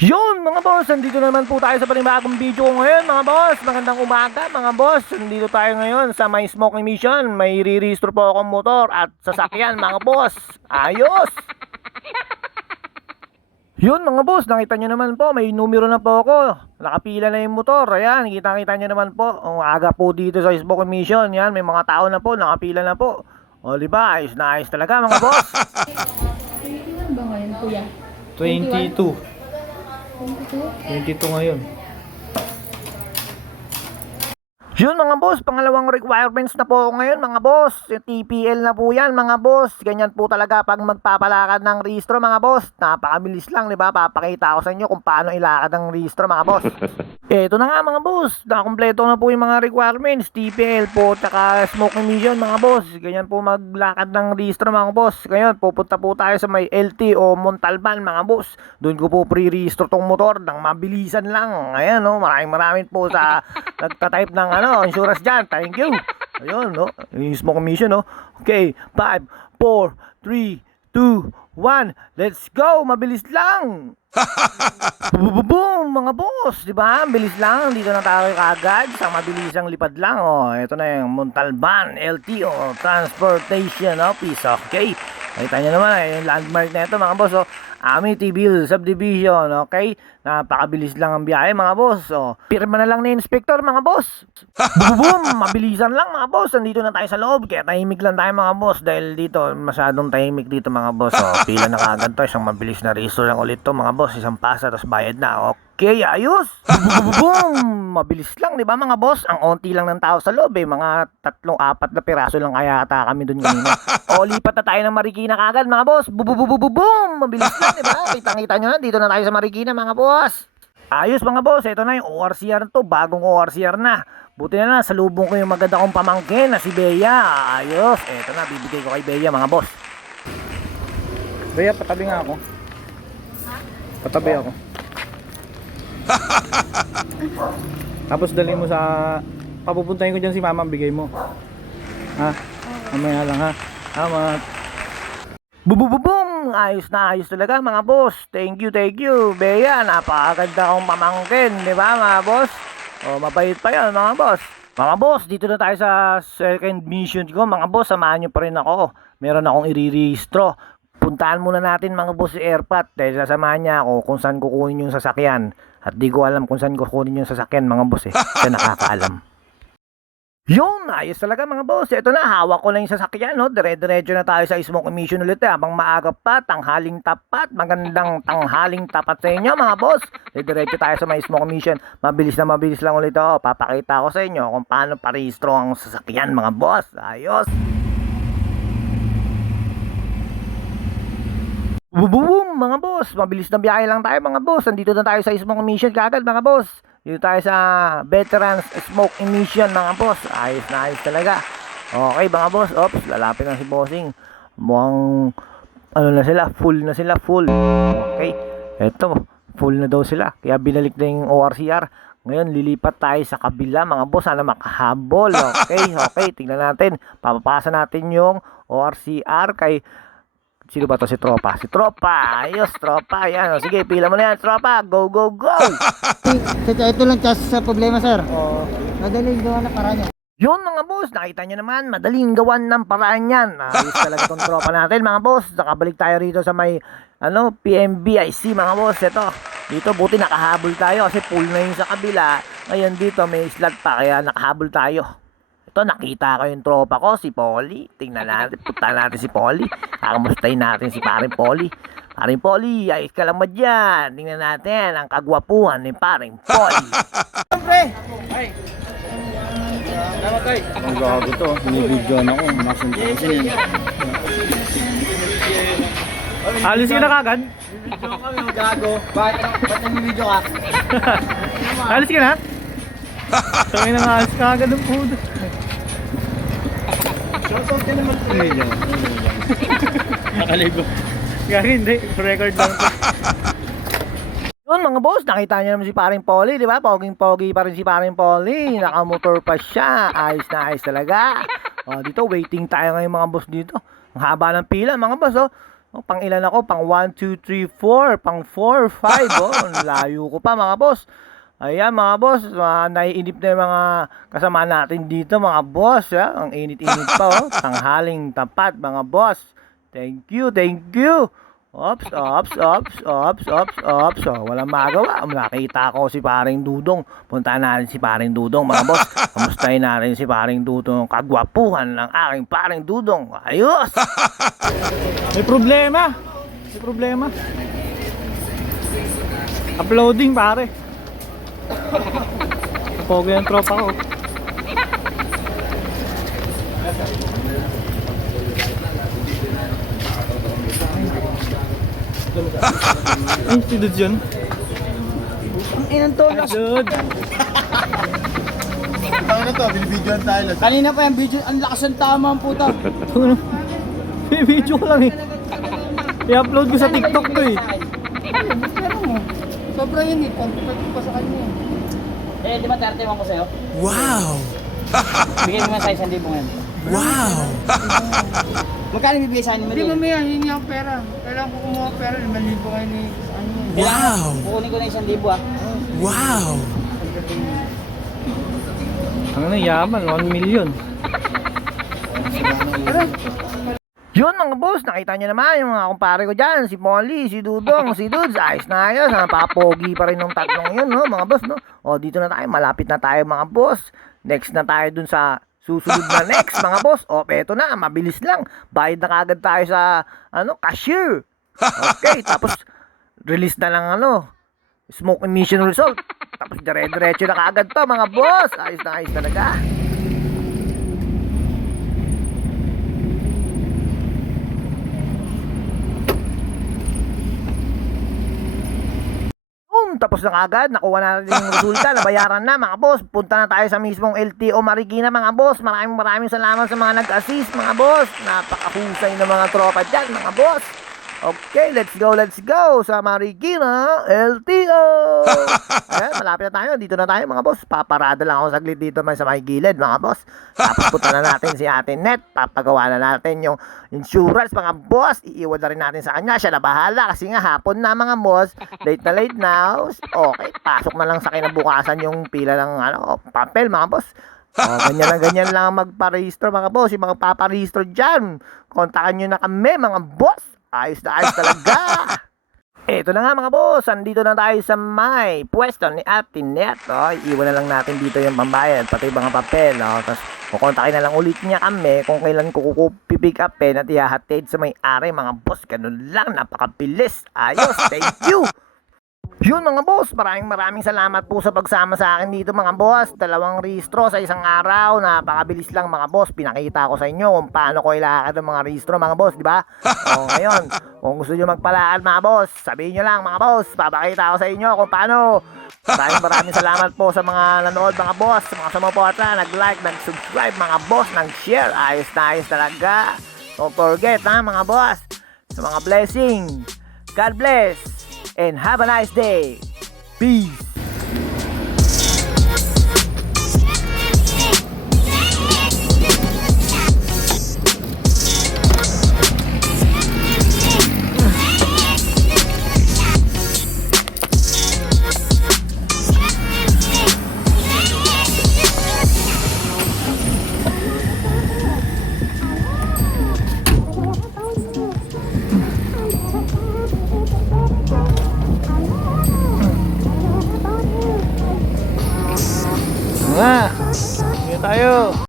Yun mga boss, nandito naman po tayo sa panibagong video ko ngayon mga boss. Magandang umaga mga boss. Nandito tayo ngayon sa may smoking mission. May re-restore po akong motor at sasakyan mga boss. Ayos! Yun mga boss, nakita nyo naman po, may numero na po ako. Nakapila na yung motor. Ayan, kita-kita nyo naman po. Ang aga po dito sa smoking mission. Yan, may mga tao na po, nakapila na po. O diba, ayos na ayos talaga mga boss. 21 ba ngayon, kuya? 22. 22? 22 ngayon. Yun mga boss, pangalawang requirements na po ako ngayon mga boss. Yung TPL na po yan mga boss. Ganyan po talaga pag magpapalakad ng rehistro mga boss. Napakabilis lang, di ba? Papakita ko sa inyo kung paano ilakad ang rehistro mga boss. Eto na nga mga boss, nakakompleto na po yung mga requirements. TPL po, tsaka smoke emission mga boss. Ganyan po maglakad ng rehistro mga boss. Ngayon, pupunta po tayo sa may LT o Montalban mga boss. Doon ko po pre-rehistro tong motor ng mabilisan lang. Ayan no, maraming po sa nagtatype ng insurance dyan. Thank you. Ayun no, yung smoke emission no. Okay, 5, 4, 3, 2, 1. Let's go! Mabilis lang! Boom mga boss, di ba? Bilis lang, dito na tayo kagad sa mabilisang lipad lang. Oh, ito na yung Montalban LTO Transportation Office. Okay. Nakita niyo naman yung landmark na ito mga boss. Oh, Amityville Subdivision. Okay. Napakabilis lang ang biyahe mga boss. Oh, pirma na lang ni inspector mga boss. Boom, mabilisan lang mga boss. Nandito na tayo sa loob. Kaya tahimik lang tayo mga boss dahil dito masyadong tahimik dito mga boss. Oh, pila na kagad to, isang mabilis na resto lang ulit to mga boss. Isang pasa tapos bayad na. Okay, ayos. Boom, mabilis lang, di ba mga boss? Ang onti lang ng tao sa loob eh. Mga 3-4 na piraso lang kaya ata kami dun kanina. O, lipat na tayo ng Marikina kagad mga boss. Boom, mabilis lang, di ba? Kitang-kita nyo na, dito na tayo sa Marikina mga boss. Ayos mga boss, ito na yung ORCR to. Bagong ORCR na. Buti na salubong ko yung maganda kong pamangkin na si Bea. Ayos, ito na, bibigay ko kay Bea mga boss. Bea, patabi nga ako. Patabi ako. Tapos dali mo sa papupuntahin ko dyan si mama, bigay mo. Ha? Mamaya lang ha. Tama. Bubububum! Ayos na ayos talaga mga boss. Thank you. Bea, napakaganda kong pamangkin, di ba mga boss? O, mabait pa yan mga boss. Mga boss, dito na tayo sa second mission ko. Mga boss, samahan nyo pa rin ako. Meron akong i-rehistro. Puntahan muna natin mga boss si Airpat dahil sasamahan niya ako kung saan kukunin yung sasakyan. At di ko alam kung saan kukunin yung sasakyan mga boss eh. Siya nakakaalam. Yun, ayos talaga mga boss. Ito na, hawak ko na yung sasakyan, no? Dire-diretso na tayo sa smoke emission ulit, habang maaga pa, tanghaling tapat. Magandang tanghaling tapat sa inyo, mga boss. Diretso tayo sa may smoke emission. Mabilis lang ulit ako. Papakita ko sa inyo kung paano parehistro ang sasakyan, mga boss. Ayos. Boom, mga boss. Mabilis na biyahe lang tayo, mga boss. Nandito na tayo sa smoke emission kagad, mga boss. Dito tayo sa Veterans Smoke Emission mga boss. Ayos na ayos talaga. Okay mga boss. Oops, lalapit na si bossing. Mukhang na sila, full. Okay. Eto, full na daw sila. Kaya binalik na yung ORCR. Ngayon lilipat tayo sa kabila mga boss. Sana makahabol. Okay, tingnan natin. Papapasa natin yung ORCR kay sino ba to? Si Tropa. Ayos, Tropa. Ayan. Sige, pila mo na yan, Tropa. Go. Ito lang sa problema, sir. Oh. Madaling gawa na para niya. Yun mga boss, nakita nyo naman, madaling gawan ng paraan yan. Ayos talaga itong tropa natin mga boss. Nakabalik tayo rito sa may PMBIC mga boss. Ito, dito buti nakahabol tayo kasi full na yung sa kabila. Ngayon dito may slot pa kaya nakahabol tayo. Ito, nakita ko yung tropa ko, si Polly. Tingnan natin, punta natin si Polly. Kakamustahin natin si paring Polly. Paring Polly, ayos ka lang ba dyan? Tingnan natin ang kagwapuhan ni paring Polly. Siyempre! Ang gago to, binibidyoan ako, nasunod kasi yun. Alis ka na kagad? Video kami, gago. Ba't nag-video ka? Alis ka na? Tangin na nga, alis ka kagad ng pudo. Shoutout ka naman po medyo. Nakaligo. Kaya hindi, record lang to. Yun mga boss, nakita niyo naman si paring Polly, di ba? Poging-pogi pa rin si paring Polly. Nakamotor pa siya. Ayos na ayos talaga. Dito, waiting tayo ngayon mga boss dito. Ang haba ng pila mga boss, oh. Oh, pang ilan ako? Pang 1, 2, 3, 4. Pang 4, 5. Oh, ang layo ko pa mga boss. Ayan mga boss, naiinip na yung mga kasama natin dito mga boss. Ya? Ang init-init pa oh. Tanghaling tapat mga boss. Thank you, thank you. Ops. Oh, walang magawa. Nakita ko si Paring Dudong. Puntahan natin si Paring Dudong mga boss. Kamustahin natin si Paring Dudong. Kagwapuhan ng aking Paring Dudong. Ayos! May problema. May problema. Uploading pare. Pogi ang tropa ko. Ay, si Dudes yun. Ang inang to. Dude. Ano to? Binibidyoan tayo lang. Kanina pa yung video, ang lakas ng tama ang puta. May video ko lang eh. I-upload ko sa TikTok to eh. Pero mo, sobra yun eh. Pag pa sa kanya eh. Eh, di ba 31 ko sa'yo? Wow! Bigyan mo nga sa 1,000 ngayon. Wow! Magkano bibigay sa akin ni Hindi Marie? mamaya, hingi ang pera. Kailangan ko kumuha ng pera, 5,000 kayo ni ano. Wow! Kukunin ko na 1,000 ah. Wow! Ang ano, yaman, 1 million. Yun mga boss, nakita nyo naman yung mga kumpare ko dyan, si Molly, si Dudong, si Dudes, ayos na ayos, napapogi pa rin ng tatlong yun, no, mga boss, no. O, dito na tayo, malapit na tayo mga boss. Next na tayo dun sa susunod na next, mga boss. O, eto na, mabilis lang. Bayad na kagad tayo sa, cashier. Okay, tapos, release na lang, smoke emission result. Tapos, dire-diretso na kagad to, mga boss. Ayos na ayos talaga. Tapos na agad, nakuha na natin yung resulta, nabayaran na mga boss. Punta na tayo sa mismong LTO Marikina mga boss. Maraming salamat sa mga nag-assist mga boss. Napakahusay na mga tropa dyan mga boss. Okay, let's go sa Marikina LTO. Ayan, malapit na tayo, dito na tayo mga boss. Paparada lang ako saglit dito sa may gilid mga boss. Tapos punta na natin si Ate Net. Papagawa na natin yung insurance mga boss. Iiwan na rin natin sa kanya, siya na bahala. Kasi nga hapon na mga boss. Late na. Okay, pasok na lang sa kinabukasan yung pila ng papel mga boss. Ganyan lang magpa-register mga boss. Yung mga paparehistro dyan, kontakan nyo na kami mga boss. Ayos na ayos talaga. Ito na nga mga boss, andito na tayo sa may pwesto ni Ate Net. Iiwan na lang natin dito yung pambayad, pati mga papel. Tapos kukontakin na lang ulit niya kami kung kailan ko pipick upin at ihahatid sa may-ari mga boss. Ganun lang, napakabilis. Ayos, thank you. Yun mga boss, maraming salamat po sa pagsama sa akin dito mga boss. 2 rehistro sa isang araw, napakabilis lang mga boss. Pinakita ko sa inyo kung paano ko ilakad ang mga rehistro mga boss, di ba? O ngayon, kung gusto nyo magpalaan mga boss, sabihin nyo lang mga boss, papakita ko sa inyo kung paano. Maraming salamat po sa mga nanood mga boss, sa mga sumuporta, nag-like, nag-subscribe mga boss, nag-share. Ayos na ayos talaga. Don't forget mga boss, sa mga blessing. God bless and have a nice day. Peace. Nga, tayo.